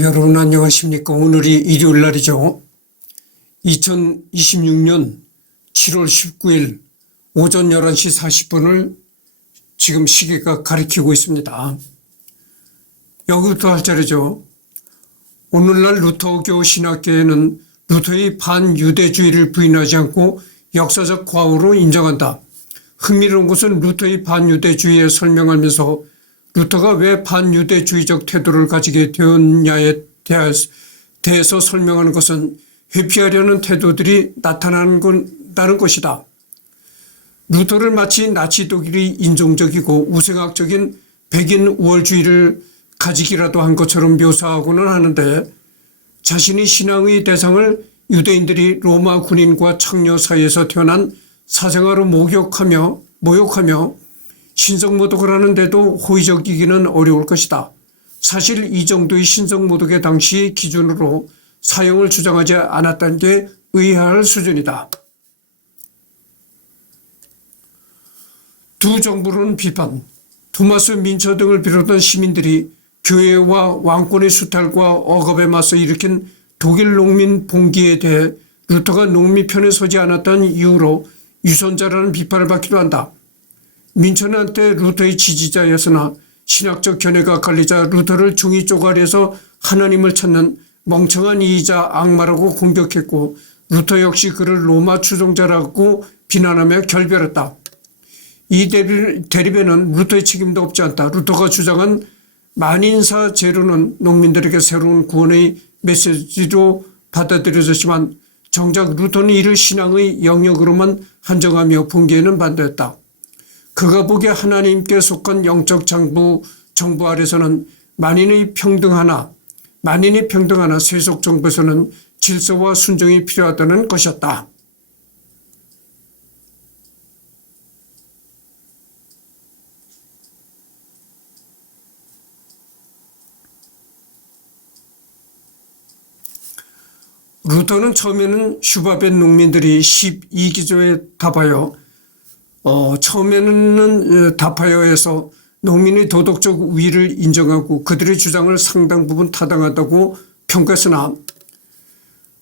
여러분 안녕하십니까. 오늘이 일요일 날이죠. 2026년 7월 19일 오전 11시 40분을 지금 시계가 가리키고 있습니다. 여기부터 할 자리죠. 오늘날 루터교 신학계에는 루터의 반유대주의를 부인하지 않고 역사적 과오로 인정한다. 흥미로운 것은 루터의 반유대주의에 설명하면서 루터가 왜 반유대주의적 태도를 가지게 되었냐에 대해서 설명하는 것은 회피하려는 태도들이 나타난다는 것이다. 루터를 마치 나치 독일이 인종적이고 우생학적인 백인 우월주의를 가지기라도 한 것처럼 묘사하고는 하는데 자신이 신앙의 대상을 유대인들이 로마 군인과 창녀 사이에서 태어난 사생아로 모욕하며 신성모독을 하는데도 호의적이기는 어려울 것이다. 사실 이 정도의 신성모독의 당시 기준으로 사형을 주장하지 않았다는 게 의아할 수준이다. 두 정부론 비판. 토마스 민처 등을 비롯한 시민들이 교회와 왕권의 수탈과 억압에 맞서 일으킨 독일 농민 봉기에 대해 루터가 농민 편에 서지 않았다는 이유로 유선자라는 비판을 받기도 한다. 민처는 한때 루터의 지지자였으나 신학적 견해가 갈리자 루터를 종이 쪼가리에서 하나님을 찾는 멍청한 이이자 악마라고 공격했고 루터 역시 그를 로마 추종자라고 비난하며 결별했다. 이 대립에는 루터의 책임도 없지 않다. 루터가 주장한 만인사 제로는 농민들에게 새로운 구원의 메시지로 받아들여졌지만 정작 루터는 이를 신앙의 영역으로만 한정하며 봉기에는 반대했다. 그가 보기에 하나님께 속한 영적 정부 아래서는 만인이 평등하나 세속 정부에서는 질서와 순종이 필요하다는 것이었다. 루터는 처음에는 슈바벤 농민들이 12기조에 답하여 처음에는 답하여에서 농민의 도덕적 우위를 인정하고 그들의 주장을 상당 부분 타당하다고 평가했으나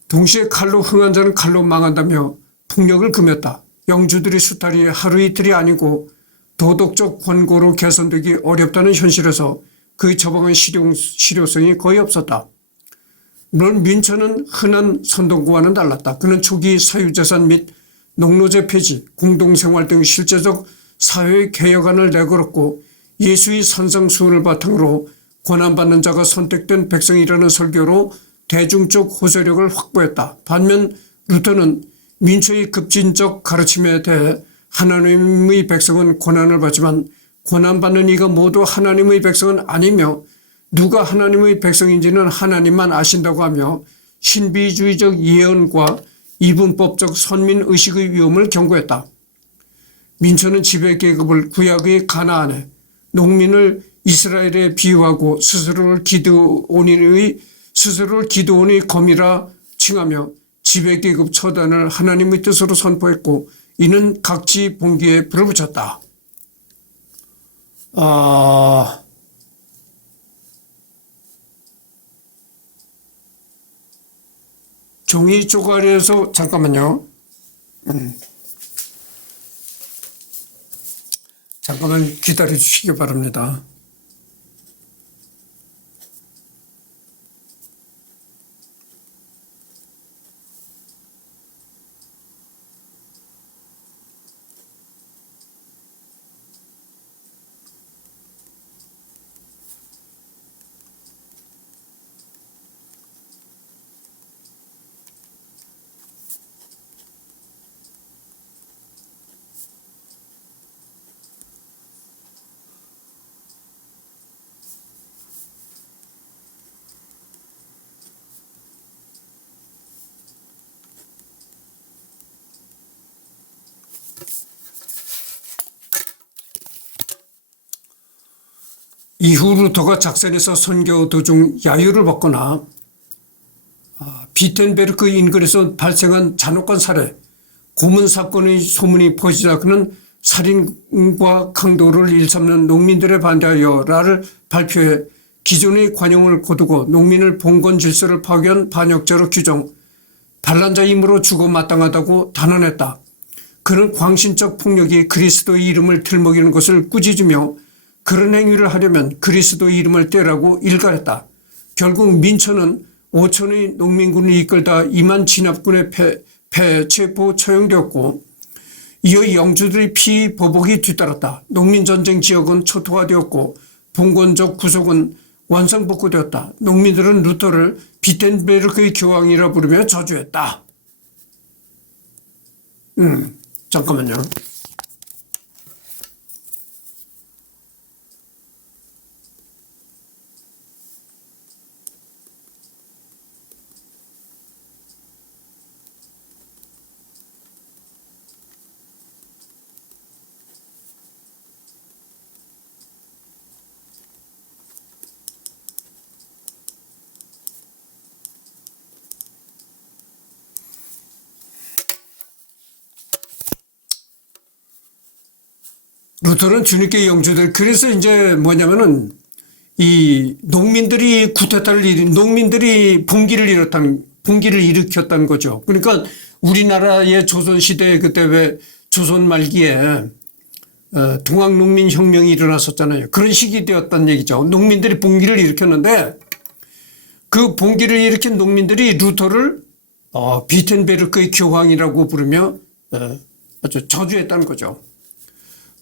동시에 칼로 흥한 자는 칼로 망한다며 폭력을 금했다. 영주들의 수탈이 하루 이틀이 아니고 도덕적 권고로 개선되기 어렵다는 현실에서 그의 처방의 실효성이 거의 없었다. 물론 민처는 흔한 선동과는 달랐다. 그는 초기 사유재산 및 농노제 폐지, 공동생활 등 실제적 사회 개혁안을 내걸었고 예수의 산상수훈을 바탕으로 권한받는 자가 선택된 백성이라는 설교로 대중적 호소력을 확보했다. 반면 루터는 민처의 급진적 가르침에 대해 하나님의 백성은 권한을 받지만 권한받는 이가 모두 하나님의 백성은 아니며 누가 하나님의 백성인지는 하나님만 아신다고 하며 신비주의적 예언과 이분법적 선민의식의 위험을 경고했다. 민처는 지배계급을 구약의 가나안에 농민을 이스라엘에 비유하고 스스로를 기드온의 검이라 칭하며 지배계급 처단을 하나님의 뜻으로 선포했고 이는 각지 봉기에 불을 붙였다. 종이 쪼가리에서 잠깐만요. 잠깐만 기다려 주시기 바랍니다. 이후 루터가 작선에서 선교 도중 야유를 받거나 비텐베르크 인근에서 발생한 잔혹한 살해, 고문 사건의 소문이 퍼지자 그는 살인과 강도를 일삼는 농민들에 반대하여 라를 발표해 기존의 관용을 거두고 농민을 봉건 질서를 파괴한 반역자로 규정, 반란자이므로 죽어 마땅하다고 단언했다. 그는 광신적 폭력이 그리스도의 이름을 들먹이는 것을 꾸짖으며 그런 행위를 하려면 그리스도의 이름을 떼라고 일갈했다. 결국 민초는 5천의 농민군을 이끌다 2만 진압군의 체포 처형되었고 이어 영주들의 피보복이 뒤따랐다. 농민전쟁 지역은 초토화되었고 봉건적 구속은 원상복구되었다. 농민들은 루터를 비텐베르크의 교황이라 부르며 저주했다. 잠깐만요. 루터는 주님께 영주들, 그래서 이제 뭐냐면은 이 농민들이 농민들이 봉기를 일으켰다는 거죠. 그러니까 우리나라의 조선시대 그때 왜 조선 말기에 동학농민혁명이 일어났었잖아요. 그런 시기 되었다는 얘기죠. 농민들이 봉기를 일으켰는데 그 봉기를 일으킨 농민들이 루터를 비텐베르크의 교황이라고 부르며 아주 저주했다는 거죠.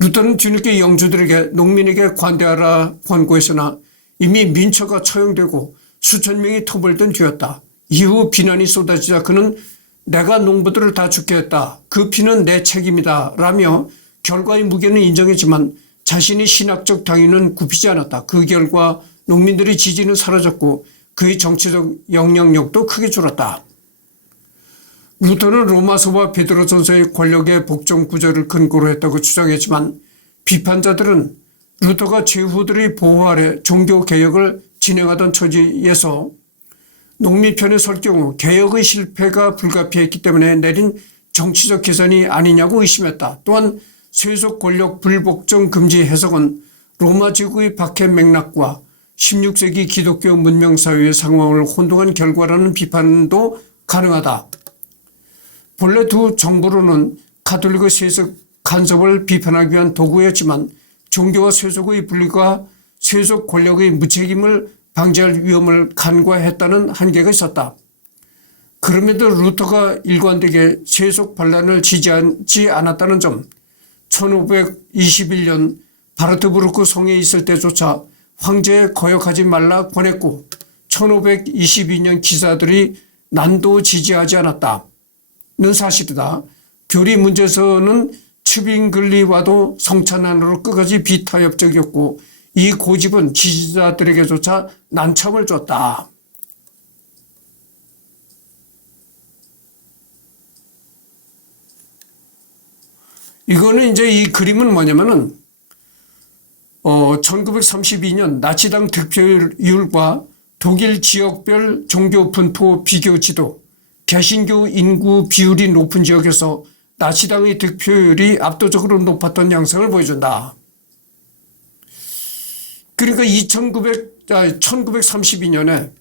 루터는 주님께 영주들에게 농민에게 관대하라 권고했으나 이미 민초가 처형되고 수천 명이 토벌된 뒤였다. 이후 비난이 쏟아지자 그는 내가 농부들을 다 죽게 했다. 그 피는 내 책임이다 라며 결과의 무게는 인정했지만 자신의 신학적 당위는 굽히지 않았다. 그 결과 농민들의 지지는 사라졌고 그의 정치적 영향력도 크게 줄었다. 루터는 로마서와 베드로전서의 권력의 복종 구조를 근거로 했다고 주장했지만 비판자들은 루터가 제후들의 보호 아래 종교개혁을 진행하던 처지에서 농민 편에 설 경우 개혁의 실패가 불가피했기 때문에 내린 정치적 계산이 아니냐고 의심했다. 또한 세속 권력 불복종 금지 해석은 로마 제국의 박해 맥락과 16세기 기독교 문명사회의 상황을 혼동한 결과라는 비판도 가능하다. 본래 두 정부로는 가톨릭의 세속 간섭을 비판하기 위한 도구였지만 종교와 세속의 분리가 세속 권력의 무책임을 방지할 위험을 간과했다는 한계가 있었다. 그럼에도 루터가 일관되게 세속 반란을 지지하지 않았다는 점, 1521년 바르트부르크 성에 있을 때조차 황제에 거역하지 말라 권했고 1522년 기사들이 난도 지지하지 않았다는 사실이다. 교리 문제에서는 츠빙글리와도 성찬안으로 끝까지 비타협적이었고 이 고집은 지지자들에게조차 난참을 줬다. 이거는 이제 이 그림은 뭐냐면은 1932년 나치당 득표율과 독일 지역별 종교 분포 비교 지도, 개신교 인구 비율이 높은 지역에서 나치당의 득표율이 압도적으로 높았던 양상을 보여준다. 그러니까 1932년에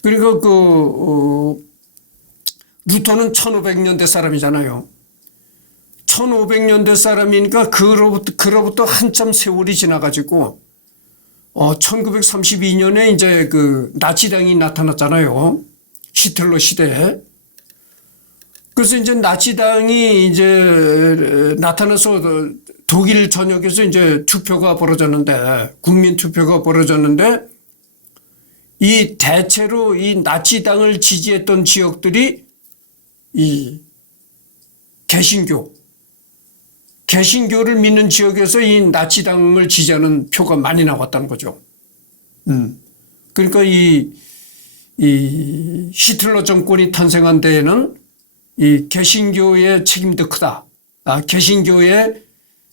그러니까 루터는 1500년대 사람이잖아요. 1500년대 사람이니까 그로부터 한참 세월이 지나가지고 1932년에 이제 그 나치당이 나타났잖아요. 히틀러 시대에. 그래서 이제 나치당이 이제 나타나서 독일 전역에서 이제 투표가 벌어졌는데, 국민 투표가 벌어졌는데, 이 대체로 이 나치당을 지지했던 지역들이 이 개신교를 믿는 지역에서 이 나치당을 지지하는 표가 많이 나왔다는 거죠. 그러니까 이 히틀러 정권이 탄생한 데에는 이 개신교의 책임도 크다.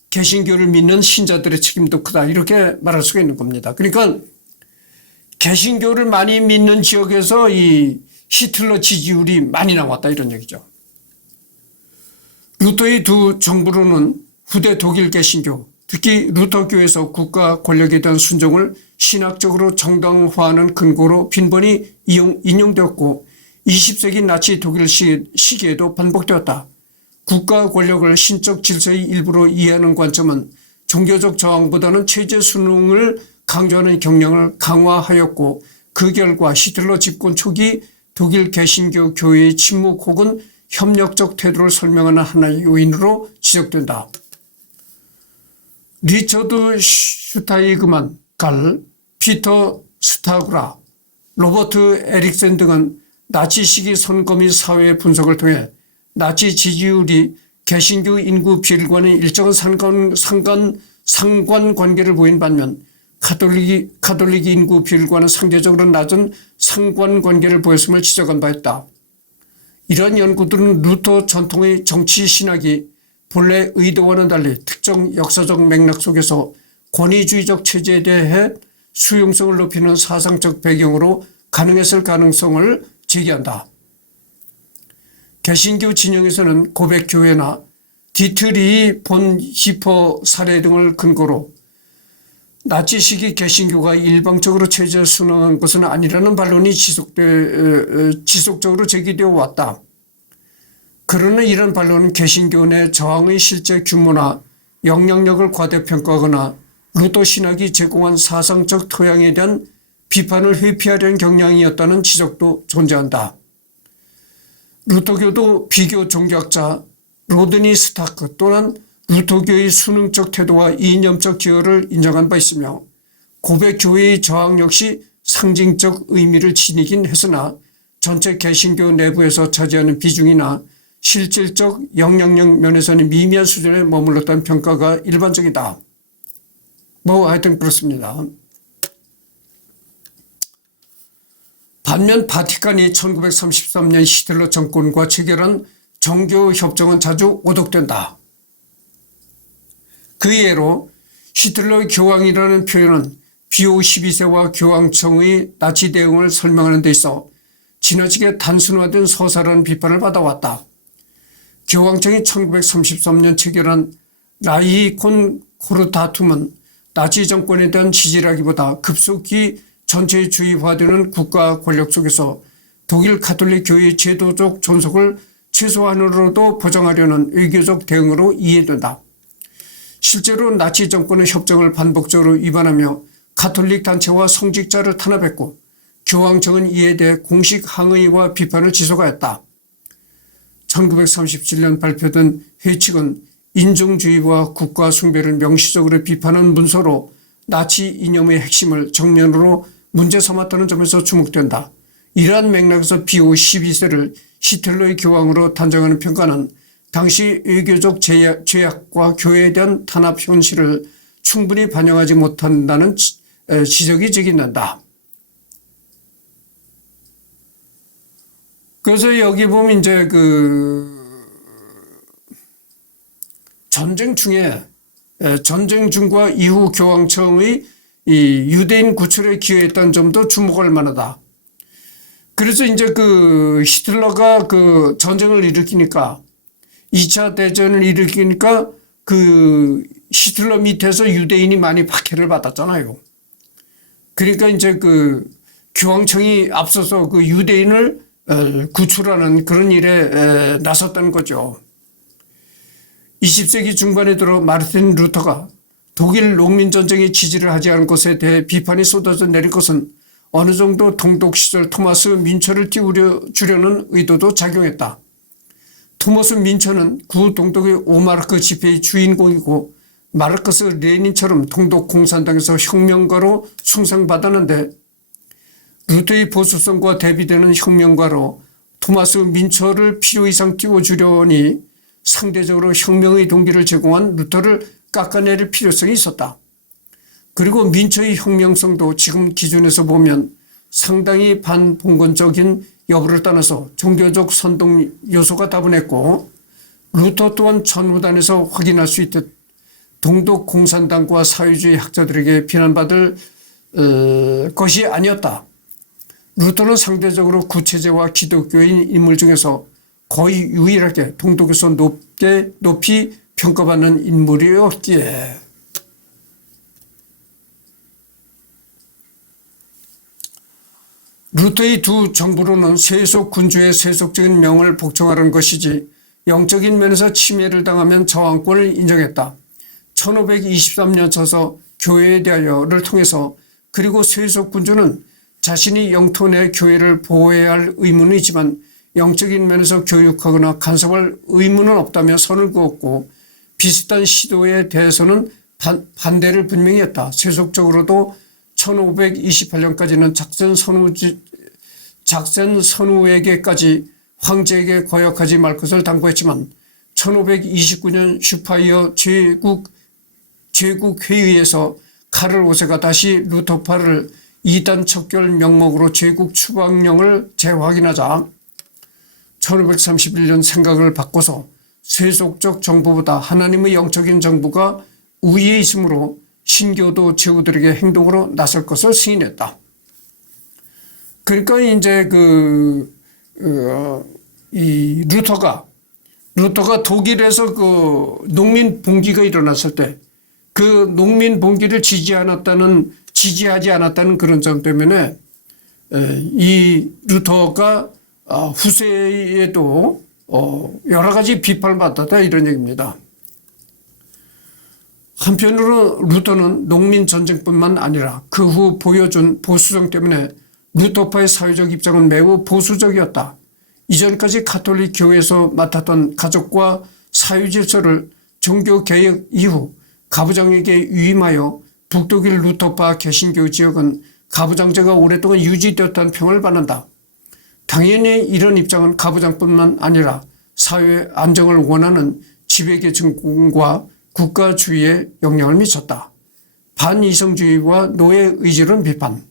개신교를 믿는 신자들의 책임도 크다. 이렇게 말할 수가 있는 겁니다. 그러니까 개신교를 많이 믿는 지역에서 이 히틀러 지지율이 많이 나왔다. 이런 얘기죠. 루터의 두 정부로는 후대 독일 개신교, 특히 루터교에서 국가 권력에 대한 순종을 신학적으로 정당화하는 근거로 빈번히 인용되었고 20세기 나치 독일 시기에도 반복되었다. 국가 권력을 신적 질서의 일부로 이해하는 관점은 종교적 저항보다는 체제 순응을 강조하는 경향을 강화하였고 그 결과 히틀러 집권 초기 독일 개신교 교회의 침묵 혹은 협력적 태도를 설명하는 하나의 요인으로 지적된다. 리처드 슈타이그만, 갈, 피터 스타그라, 로버트 에릭센 등은 나치 시기 선거 및 사회 분석을 통해 나치 지지율이 개신교 인구 비율과는 일정한 상관관계를 보인 반면 가톨릭 인구 비율과는 상대적으로 낮은 상관관계를 보였음을 지적한 바 있다. 이러한 연구들은 루터 전통의 정치 신학이 본래 의도와는 달리 특정 역사적 맥락 속에서 권위주의적 체제에 대해 수용성을 높이는 사상적 배경으로 가능했을 가능성을 제기한다. 개신교 진영에서는 고백교회나 디트리히 본 히퍼 사례 등을 근거로 나치 시기 개신교가 일방적으로 체제에 순응한 것은 아니라는 반론이 지속적으로 제기되어 왔다. 그러나 이런 반론은 개신교 내 저항의 실제 규모나 영향력을 과대평가하거나 루터 신학이 제공한 사상적 토양에 대한 비판을 회피하려는 경향이었다는 지적도 존재한다. 루터교도 비교 종교학자 로드니 스타크 또는 루터교의 순응적 태도와 이념적 기여를 인정한 바 있으며 고백교회의 저항 역시 상징적 의미를 지니긴 했으나 전체 개신교 내부에서 차지하는 비중이나 실질적 영향력 면에서는 미미한 수준에 머물렀다는 평가가 일반적이다. 하여튼 그렇습니다. 반면 바티칸이 1933년 히틀러 정권과 체결한 정교협정은 자주 오독된다. 그 예로 히틀러 교황이라는 표현은 비오 12세와 교황청의 나치 대응을 설명하는 데 있어 지나치게 단순화된 서사라는 비판을 받아왔다. 교황청이 1933년 체결한 라이콘 코르타툼은 나치 정권에 대한 지지라기보다 급속히 전체주의화되는 국가 권력 속에서 독일 가톨릭 교회의 제도적 존속을 최소한으로도 보장하려는 외교적 대응으로 이해된다. 실제로 나치 정권의 협정을 반복적으로 위반하며 가톨릭 단체와 성직자를 탄압했고 교황청은 이에 대해 공식 항의와 비판을 지속하였다. 1937년 발표된 회칙은 인종주의와 국가 숭배를 명시적으로 비판한 문서로 나치 이념의 핵심을 정면으로 문제 삼았다는 점에서 주목된다. 이러한 맥락에서 비오 12세를 히틀러의 교황으로 단정하는 평가는 당시 외교적 제약과 교회에 대한 탄압 현실을 충분히 반영하지 못한다는 지적이 제기된다. 그래서 여기 보면 이제 전쟁 중과 이후 교황청의 이 유대인 구출에 기여했다는 점도 주목할 만하다. 그래서 이제 히틀러가 전쟁을 일으키니까 2차 대전을 일으키니까 히틀러 밑에서 유대인이 많이 박해를 받았잖아요. 그러니까 이제 교황청이 앞서서 유대인을 구출하는 그런 일에 나섰다는 거죠. 20세기 중반에 들어 마르틴 루터가 독일 농민전쟁에 지지를 하지 않은 것에 대해 비판이 쏟아져 내릴 것은 어느 정도 동독 시절 토마스 민처를 띄워주려는 의도도 작용했다. 토마스 민처는 구동독의 오마르크 집회의 주인공이고 마르크스 레닌처럼 동독 공산당에서 혁명가로 숭상받았는데 루터의 보수성과 대비되는 혁명가로 토마스 민처를 필요 이상 띄워주려니 상대적으로 혁명의 동기를 제공한 루터를 깎아내릴 필요성이 있었다. 그리고 민처의 혁명성도 지금 기준에서 보면 상당히 반봉건적인 여부를 떠나서 종교적 선동 요소가 다분했고 루터 또한 전후단에서 확인할 수 있듯 동독 공산당과 사회주의 학자들에게 비난받을 것이 아니었다. 루터는 상대적으로 구체제와 기독교인 인물 중에서 거의 유일하게 동독에서 높이 평가받는 인물이었기에 루터의 두 정부로는 세속 군주의 세속적인 명을 복종하는 것이지 영적인 면에서 침해를 당하면 저항권을 인정했다. 1523년 쳐서 교회에 대하여를 통해서 그리고 세속 군주는 자신이 영토 내 교회를 보호해야 할 의무는 있지만 영적인 면에서 교육하거나 간섭할 의무는 없다며 선을 그었고 비슷한 시도에 대해서는 반대를 분명히 했다. 세속적으로도 1528년까지는 작전 선우에게까지 황제에게 거역하지 말 것을 당부했지만 1529년 슈파이어 제국회의에서 카를 5세가 다시 루터파를 이단 척결 명목으로 제국 추방령을 재확인하자 1531년 생각을 바꿔서 세속적 정부보다 하나님의 영적인 정부가 우위에 있으므로 신교도 제후들에게 행동으로 나설 것을 승인했다. 그러니까 이제 이 루터가 독일에서 그 농민 봉기가 일어났을 때 그 농민 봉기를 지지하지 않았다는 그런 점 때문에 이 루터가 후세에도 여러 가지 비판을 받았다 이런 얘기입니다. 한편으로 루터는 농민 전쟁뿐만 아니라 그 후 보여준 보수성 때문에 루터파의 사회적 입장은 매우 보수적이었다. 이전까지 가톨릭 교회에서 맡았던 가족과 사회 질서를 종교개혁 이후 가부장에게 위임하여 북독일 루터파 개신교 지역은 가부장제가 오랫동안 유지되었다는 평을 받는다. 당연히 이런 입장은 가부장뿐만 아니라 사회 안정을 원하는 지배계층과 국가주의에 영향을 미쳤다. 반이성주의와 노예 의지론 비판.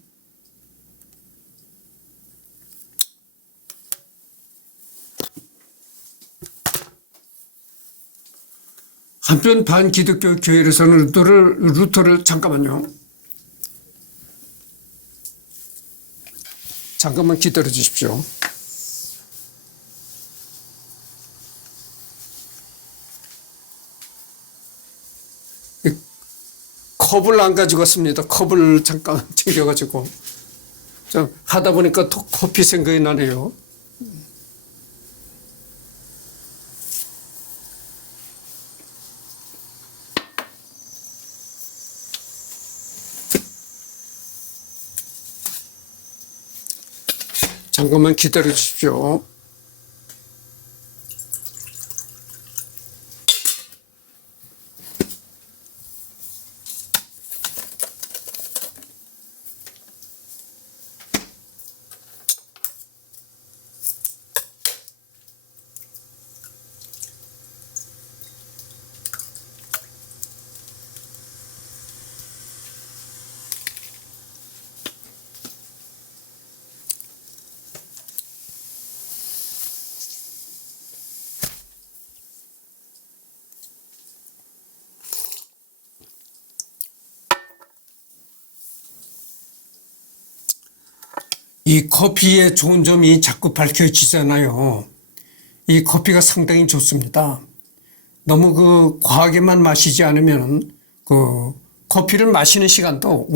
한편 반기독교 교회에서는 루터를 잠깐만요. 잠깐만 기다려 주십시오. 컵을 안 가지고 왔습니다. 컵을 잠깐 챙겨가지고 좀 하다 보니까 또 커피 생각이 나네요. 잠깐만 기다려 주십시오. 이 커피의 좋은 점이 자꾸 밝혀지잖아요. 이 커피가 상당히 좋습니다. 너무 과하게만 마시지 않으면 커피를 마시는 시간도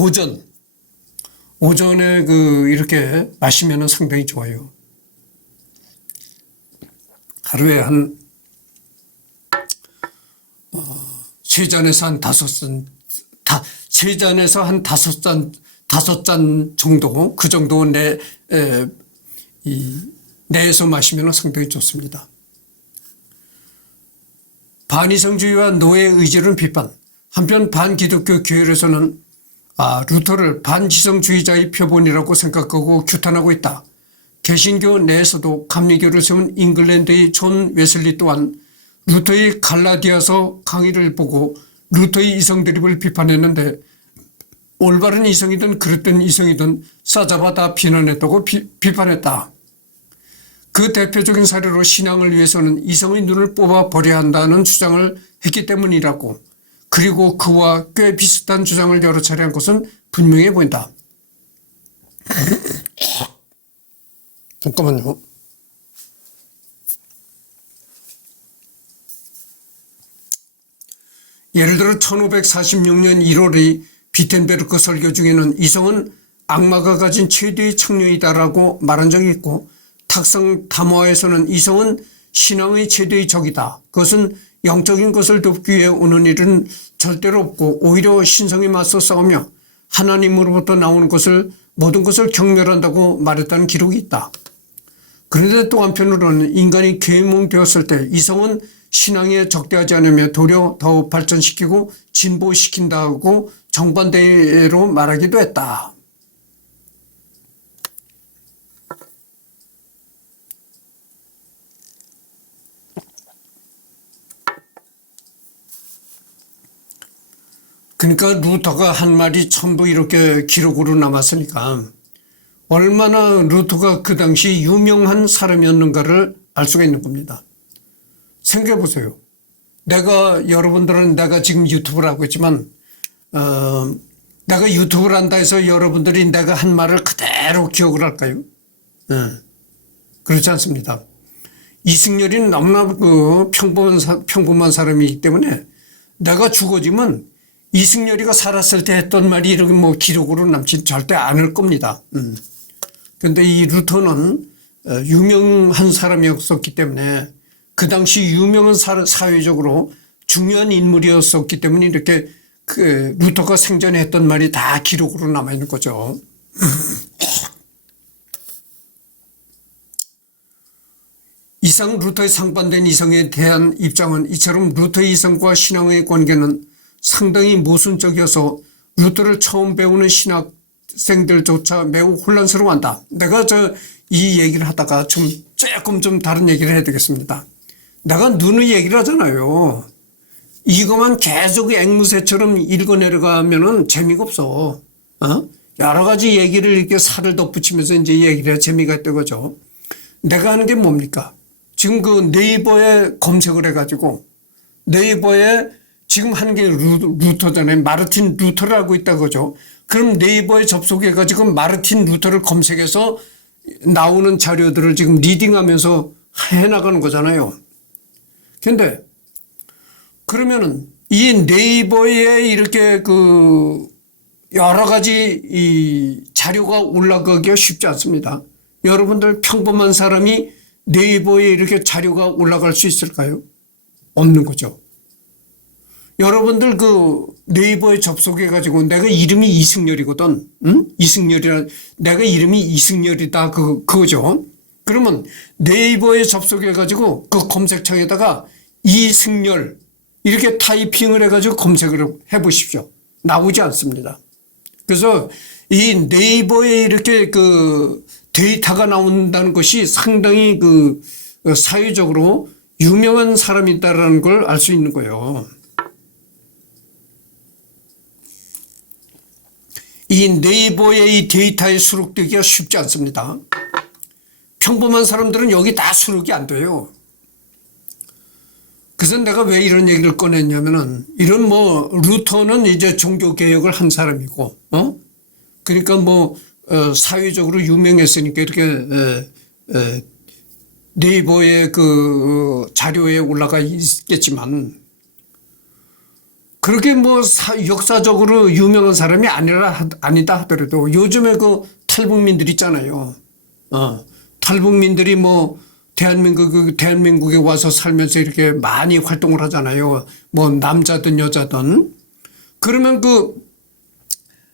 오전에 이렇게 마시면 상당히 좋아요. 하루에 한 3잔에서 한 5잔, 3잔에서 한 5잔 정도, 그 정도 내에서 마시면 상당히 좋습니다. 반이성주의와 노예 의지론 비판. 한편 반기독교 교회에서는 루터를 반지성주의자의 표본이라고 생각하고 규탄하고 있다. 개신교 내에서도 감리교를 세운 잉글랜드의 존 웨슬리 또한 루터의 갈라디아서 강의를 보고 루터의 이성 드립을 비판했는데 올바른 이성이든 그릇된 이성이든 싸잡아다 비난했다고 비판했다. 그 대표적인 사례로 신앙을 위해서는 이성의 눈을 뽑아버려야 한다는 주장을 했기 때문이라고. 그리고 그와 꽤 비슷한 주장을 여러 차례 한 것은 분명해 보인다. 잠깐만요. 예를 들어 1546년 1월의 비텐베르크 설교 중에는 이성은 악마가 가진 최대의 창녀이다라고 말한 적이 있고, 탁상 담화에서는 이성은 신앙의 최대의 적이다. 그것은 영적인 것을 돕기 위해 오는 일은 절대로 없고 오히려 신성에 맞서 싸우며 하나님으로부터 나오는 것을 모든 것을 경멸한다고 말했다는 기록이 있다. 그런데 또 한편으로는 인간이 계몽되었을 때 이성은 신앙에 적대하지 않으며 도리어 더 발전시키고 진보시킨다고 정반대로 말하기도 했다. 그러니까 루터가 한 말이 전부 이렇게 기록으로 남았으니까 얼마나 루터가 그 당시 유명한 사람이었는가를 알 수가 있는 겁니다. 생각해 보세요. 여러분들은 내가 지금 유튜브를 하고 있지만 내가 유튜브를 한다 해서 여러분들이 내가 한 말을 그대로 기억을 할까요? 그렇지 않습니다. 이승열이는 너무나 평범한 사람이기 때문에 내가 죽어지면 이승열이가 살았을 때 했던 말이 이렇게 뭐 기록으로 남지 절대 않을 겁니다. 그런데 이 루터는 유명한 사람이었기 때문에 그 당시 유명한 사회적으로 중요한 인물이었기 때문에 이렇게 그 루터가 생전에 했던 말이 다 기록으로 남아 있는 거죠. 이상 루터의 상반된 이성에 대한 입장은 이처럼 루터의 이성과 신앙의 관계는 상당히 모순적이어서 루터를 처음 배우는 신학생들조차 매우 혼란스러워한다. 내가 이 얘기를 하다가 조금 좀 다른 얘기를 해야 되겠습니다. 내가 누누이 얘기를 하잖아요. 이것만 계속 앵무새처럼 읽어 내려가면은 재미가 없어. 여러 가지 얘기를 이렇게 살을 덧붙이면서 이제 얘기를 해야 재미가 있던 거죠. 내가 하는 게 뭡니까? 지금 그 네이버에 검색을 해가지고 네이버에 지금 하는 게 루터잖아요. 마르틴 루터를 알고 있다고 그죠. 그럼 네이버에 접속해가지고 마르틴 루터를 검색해서 나오는 자료들을 지금 리딩하면서 해나가는 거잖아요. 근데 그러면은 이 네이버에 이렇게 그 여러 가지 이 자료가 올라가기가 쉽지 않습니다. 여러분들 평범한 사람이 네이버에 이렇게 자료가 올라갈 수 있을까요? 없는 거죠. 여러분들 그 네이버에 접속해가지고 내가 이름이 이승열이거든. 내가 이름이 이승열이다. 그거죠. 그러면 네이버에 접속해가지고 그 검색창에다가 이승열 이렇게 타이핑을 해가지고 검색을 해보십시오. 나오지 않습니다. 그래서 이 네이버에 이렇게 그 데이터가 나온다는 것이 상당히 그 사회적으로 유명한 사람이 있다는 걸 알 수 있는 거예요. 이 네이버의 이 데이터에 수록되기가 쉽지 않습니다. 평범한 사람들은 여기 다 수록이 안 돼요. 그래서 내가 왜 이런 얘기를 꺼냈냐면은 이런 뭐 루터는 이제 종교 개혁을 한 사람이고, 그러니까 뭐 사회적으로 유명했으니까 이렇게 네이버의 그 자료에 올라가 있겠지만 그렇게 뭐 역사적으로 유명한 사람이 아니다 하더라도 요즘에 그 탈북민들 있잖아요. 탈북민들이 뭐 대한민국에 와서 살면서 이렇게 많이 활동을 하잖아요. 뭐 남자든 여자든. 그러면 그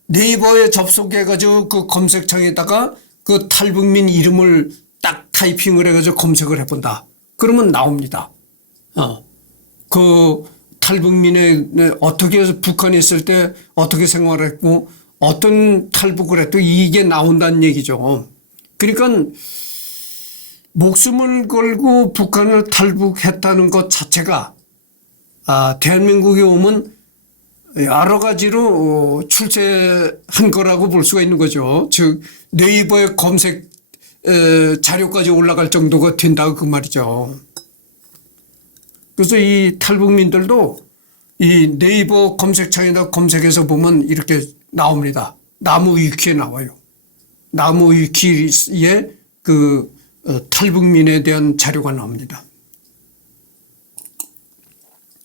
네이버에 접속해가지고 그 검색창에다가 그 탈북민 이름을 딱 타이핑을 해가지고 검색을 해본다. 그러면 나옵니다. 그 탈북민의 어떻게 해서 북한에 있을 때 어떻게 생활했고 어떤 탈북을 했고 이게 나온다는 얘기죠. 그러니까 목숨을 걸고 북한을 탈북했다는 것 자체가 대한민국에 오면 여러 가지로 출세한 거라고 볼 수가 있는 거죠. 즉 네이버에 검색 자료까지 올라갈 정도가 된다고 그 말이죠. 그래서 이 탈북민들도 이 네이버 검색창에다 검색해서 보면 이렇게 나옵니다. 나무 위키에 나와요. 나무 위키에 그 탈북민에 대한 자료가 나옵니다.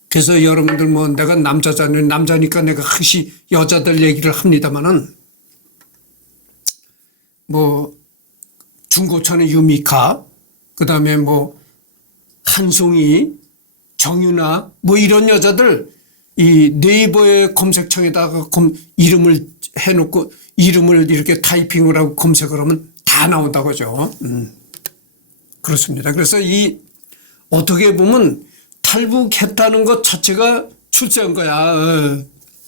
그래서 여러분들 뭐 내가 남자니까 내가 항시 여자들 얘기를 합니다만은 뭐 중고차는 유미카, 그다음에 뭐 한송이, 정유나 뭐 이런 여자들 이 네이버의 검색창에다가 이름을 해놓고 이름을 이렇게 타이핑을 하고 검색을 하면 다 나온다고죠. 그렇습니다. 그래서 이 어떻게 보면 탈북했다는 것 자체가 출세한 거야.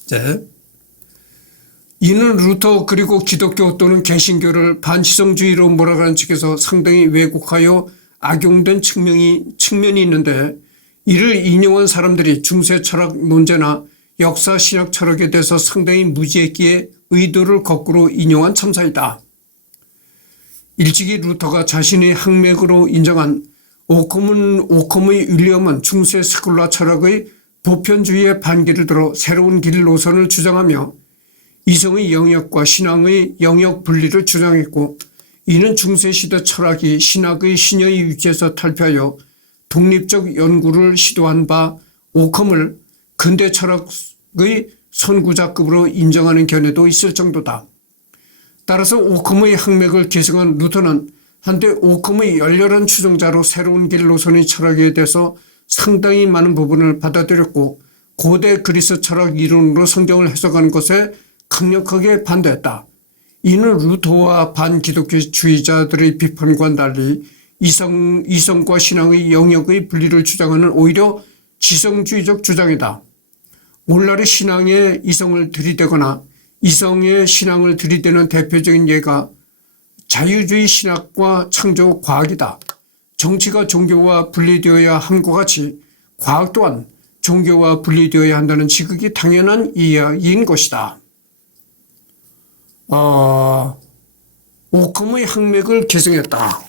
이제 이는 루터 그리고 기독교 또는 개신교를 반지성주의로 몰아가는 측에서 상당히 왜곡하여 악용된 측면이 있는데, 이를 인용한 사람들이 중세 철학 논제나 역사 신학 철학에 대해서 상당히 무지했기에 의도를 거꾸로 인용한 참사이다. 일찍이 루터가 자신의 학맥으로 인정한 오컴의 윌리엄은 중세 스콜라 철학의 보편주의의 반기를 들어 새로운 길 노선을 주장하며 이성의 영역과 신앙의 영역 분리를 주장했고, 이는 중세시대 철학이 신학의 신여의 위치에서 탈피하여 독립적 연구를 시도한 바 오컴을 근대 철학의 선구자급으로 인정하는 견해도 있을 정도다. 따라서 오컴의 학맥을 계승한 루터는 한때 오컴의 열렬한 추종자로 새로운 길 노선의 철학에 대해서 상당히 많은 부분을 받아들였고, 고대 그리스 철학 이론으로 성경을 해석하는 것에 강력하게 반대했다. 이는 루터와 반기독교주의자들의 비판과 달리 이성과 신앙의 영역의 분리를 주장하는 오히려 지성주의적 주장이다. 오늘날의 신앙에 이성을 들이대거나 이성의 신앙을 들이대는 대표적인 예가 자유주의 신학과 창조 과학이다. 정치가 종교와 분리되어야 함과 같이 과학 또한 종교와 분리되어야 한다는 지극히 당연한 이야기인 것이다. 오컴의 학맥을 계승했다.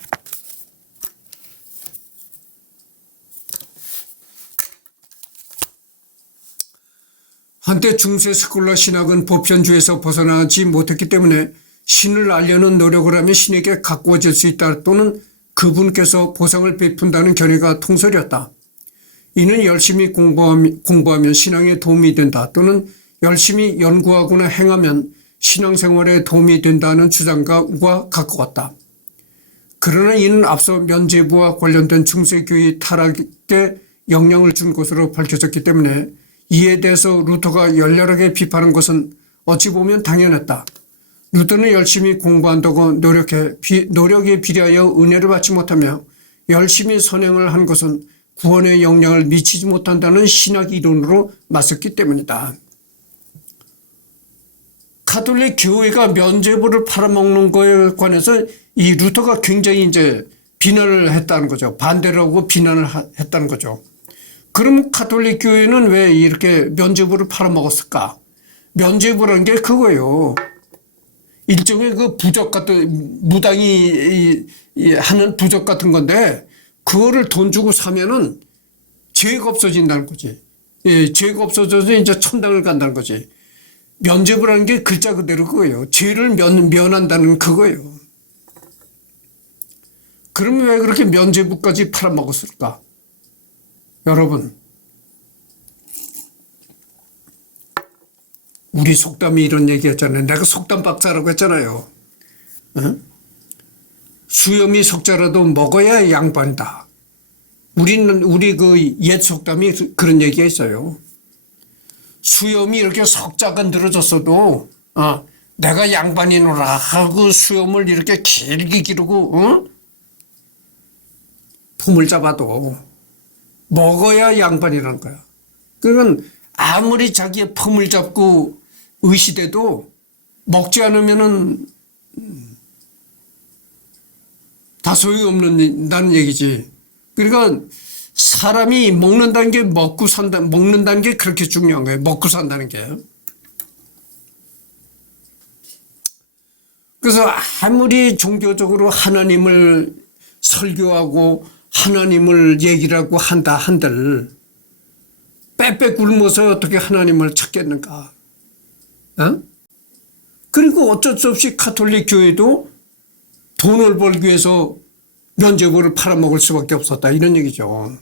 한때 중세 스콜라 신학은 보편주의에서 벗어나지 못했기 때문에 신을 알려는 노력을 하면 신에게 가까워질 수 있다, 또는 그분께서 보상을 베푼다는 견해가 통설이었다. 이는 열심히 공부하면 신앙에 도움이 된다, 또는 열심히 연구하거나 행하면 신앙생활에 도움이 된다는 주장과 가까웠다. 그러나 이는 앞서 면죄부와 관련된 중세교의 타락에 영향을 준 것으로 밝혀졌기 때문에 이에 대해서 루터가 열렬하게 비판한 것은 어찌 보면 당연했다. 루터는 열심히 공부한다고 노력에 비례하여 은혜를 받지 못하며 열심히 선행을 한 것은 구원에 영향을 미치지 못한다는 신학 이론으로 맞섰기 때문이다. 가톨릭 교회가 면죄부를 팔아먹는 거에 관해서 이 루터가 굉장히 이제 비난을 했다는 거죠. 반대를 하고 비난을 했다는 거죠. 그럼 가톨릭 교회는 왜 이렇게 면죄부를 팔아먹었을까? 면죄부라는 게 그거예요. 일종의 그 부적 같은, 무당이 하는 부적 같은 건데, 그거를 돈 주고 사면은 죄가 없어진다는 거지. 예, 죄가 없어져서 이제 천당을 간다는 거지. 면죄부라는 게 글자 그대로 그거예요. 죄를 면한다는 그거예요. 그러면 왜 그렇게 면죄부까지 팔아먹었을까? 여러분, 우리 속담이 이런 얘기 했잖아요. 내가 속담 박사라고 했잖아요. 어? 수염이 속자라도 먹어야 양반이다. 우리 그 옛 속담이 그런 얘기가 있어요. 수염이 이렇게 석자가 늘어졌어도 내가 양반이노라 하고 수염을 이렇게 길게 기르고 품을 잡아도 먹어야 양반이라는 거야. 그러면 아무리 자기의 품을 잡고 의시돼도 먹지 않으면은 다 소용없는다는 얘기지. 그러니까 사람이 먹는다는 게 먹는다는 게 그렇게 중요한 거예요. 먹고 산다는 게. 그래서 아무리 종교적으로 하나님을 설교하고 하나님을 얘기를 하고 한들 빼빼 굶어서 어떻게 하나님을 찾겠는가. 그리고 어쩔 수 없이 가톨릭 교회도 돈을 벌기 위해서 면죄부를 팔아먹을 수밖에 없었다, 이런 얘기죠.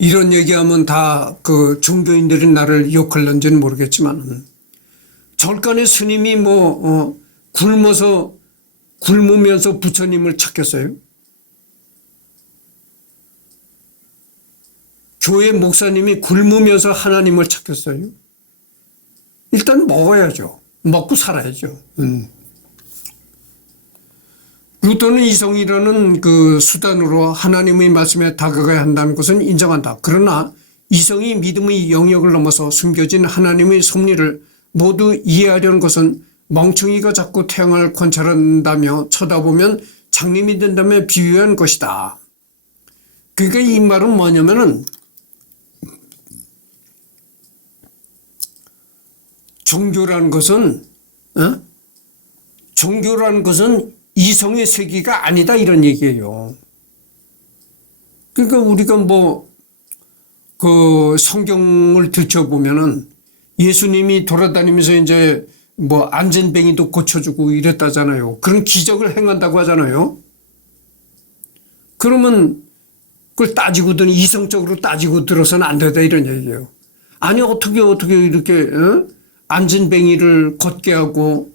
이런 얘기하면 다 그 종교인들이 나를 욕할런지는 모르겠지만 절간에 스님이 굶으면서 부처님을 찾겠어요? 교회 목사님이 굶으면서 하나님을 찾겠어요? 일단 먹어야죠. 먹고 살아야죠. 루터는 이성이라는 그 수단으로 하나님의 말씀에 다가가야 한다는 것은 인정한다. 그러나 이성이 믿음의 영역을 넘어서 숨겨진 하나님의 섭리를 모두 이해하려는 것은 멍청이가 자꾸 태양을 관찰한다며 쳐다보면 장님이 된다며 비유한 것이다. 그러니까 이 말은 뭐냐면은 종교라는 것은 이성의 세계가 아니다 이런 얘기예요. 그러니까 우리가 그 성경을 들춰보면은 예수님이 돌아다니면서 이제 안전뱅이도 고쳐주고 이랬다잖아요. 그런 기적을 행한다고 하잖아요. 그러면 그걸 이성적으로 따지고 들어서는 안 되다 이런 얘기예요. 아니 어떻게 이렇게 안전뱅이를 걷게 하고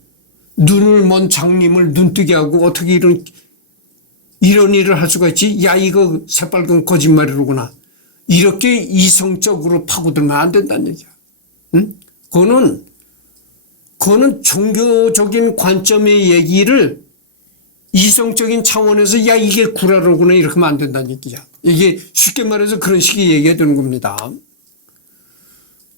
눈을 먼 장님을 눈뜨게 하고 어떻게 이런 일을 할 수가 있지? 야 이거 새빨간 거짓말이로구나. 이렇게 이성적으로 파고들면 안 된다는 얘기야. 응? 그거는 종교적인 관점의 얘기를 이성적인 차원에서 야 이게 구라로구나 이렇게 하면 안 된다는 얘기야. 이게 쉽게 말해서 그런 식의 얘기가 되는 겁니다.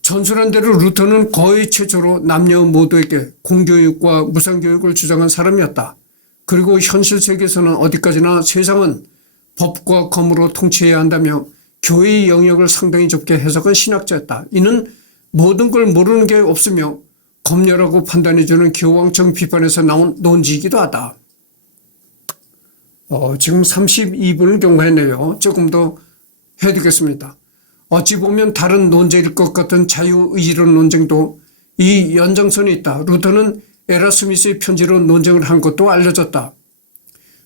전술한 대로 루터는 거의 최초로 남녀 모두에게 공교육과 무상교육을 주장한 사람이었다. 그리고 현실 세계에서는 어디까지나 세상은 법과 검으로 통치해야 한다며 교회의 영역을 상당히 좁게 해석한 신학자였다. 이는 모든 걸 모르는 게 없으며 검열하고 판단해주는 교황청 비판에서 나온 논지이기도 하다. 지금 32분을 경과했네요. 조금 더 해드리겠습니다. 어찌 보면 다른 논제일 것 같은 자유의지론 논쟁도 이 연장선에 있다. 루터는 에라스미스의 편지로 논쟁을 한 것도 알려졌다.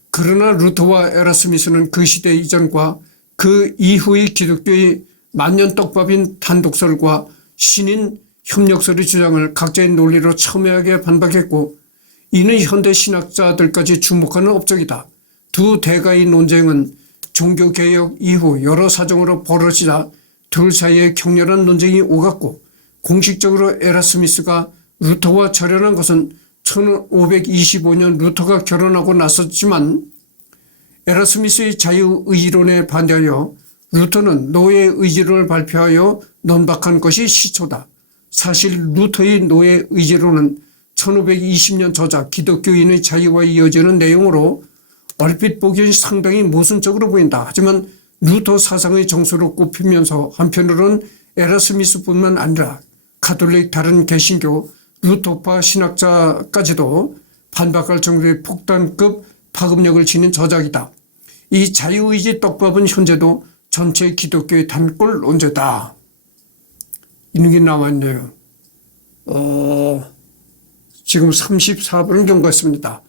그러나 루터와 에라스미스는 그 시대 이전과 그 이후의 기독교의 만년떡밥인 단독설과 신인 협력설의 주장을 각자의 논리로 첨예하게 반박했고 이는 현대 신학자들까지 주목하는 업적이다. 두 대가의 논쟁은 종교개혁 이후 여러 사정으로 벌어지다 둘 사이에 격렬한 논쟁이 오갔고 공식적으로 에라스미스가 루터와 절연한 것은 1525년 루터가 결혼하고 나섰지만 에라스미스의 자유의지론에 반대하여 루터는 노예의지론을 발표하여 논박한 것이 시초다. 사실 루터의 노예의지론은 1520년 저작 기독교인의 자유와 이어지는 내용으로 얼핏 보기엔 상당히 모순적으로 보인다. 하지만 루터 사상의 정수로 꼽히면서 한편으로는 에라스미스뿐만 아니라 가톨릭 다른 개신교 루터파 신학자까지도 반박할 정도의 폭탄급 파급력을 지닌 저작이다. 이 자유의지 떡밥은 현재도 전체 기독교의 단골 논제다. 이런 게 나왔네요. 지금 34분을 경과했습니다.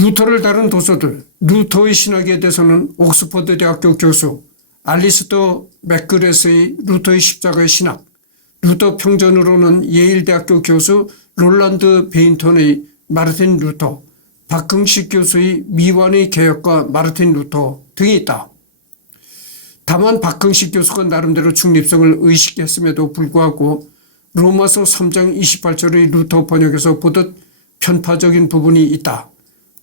루터를 다룬 도서들, 루터의 신학에 대해서는 옥스퍼드 대학교 교수 알리스터 맥그레스의 루터의 십자가의 신학, 루터 평전으로는 예일대학교 교수 롤란드 베인턴의 마르틴 루터, 박흥식 교수의 미완의 개혁과 마르틴 루터 등이 있다. 다만 박흥식 교수가 나름대로 중립성을 의식했음에도 불구하고 로마서 3장 28절의 루터 번역에서 보듯 편파적인 부분이 있다.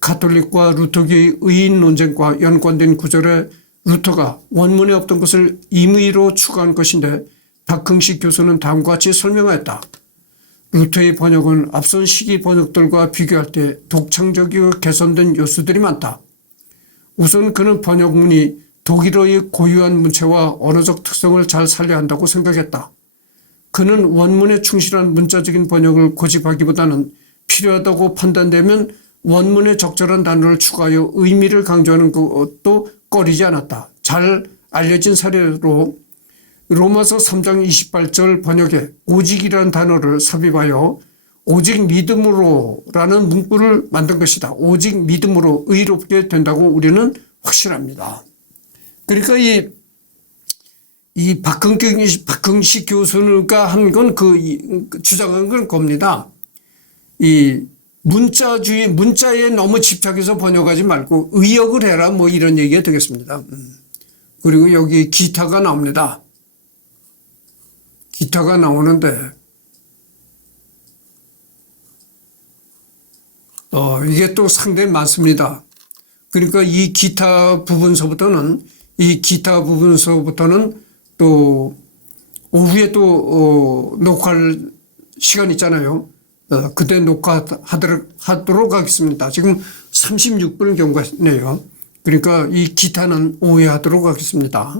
가톨릭과 루터교의 의인 논쟁과 연관된 구절에 루터가 원문에 없던 것을 임의로 추가한 것인데 박흥식 교수는 다음과 같이 설명하였다. 루터의 번역은 앞선 시기 번역들과 비교할 때 독창적이고 개선된 요소들이 많다. 우선 그는 번역문이 독일어의 고유한 문체와 언어적 특성을 잘 살려야 한다고 생각했다. 그는 원문에 충실한 문자적인 번역을 고집하기보다는 필요하다고 판단되면 원문에 적절한 단어를 추가하여 의미를 강조하는 것도 꺼리지 않았다. 잘 알려진 사례로 로마서 3장 28절 번역에 오직이라는 단어를 삽입하여 오직 믿음으로라는 문구를 만든 것이다. 오직 믿음으로 의롭게 된다고 우리는 확신합니다. 그러니까 이 이 박흥식 교수가 한 건 주장한 건 겁니다. 이 문자에 너무 집착해서 번역하지 말고 의역을 해라 뭐 이런 얘기가 되겠습니다. 그리고 여기 기타가 나옵니다. 기타가 나오는데 이게 또 상당히 많습니다. 그러니까 이 기타 부분서부터는 또 오후에 또 녹화할 시간 있잖아요. 그때 녹화하도록 하겠습니다. 지금 36분을 경과했네요. 그러니까 이 기타는 오후에 하도록 하겠습니다.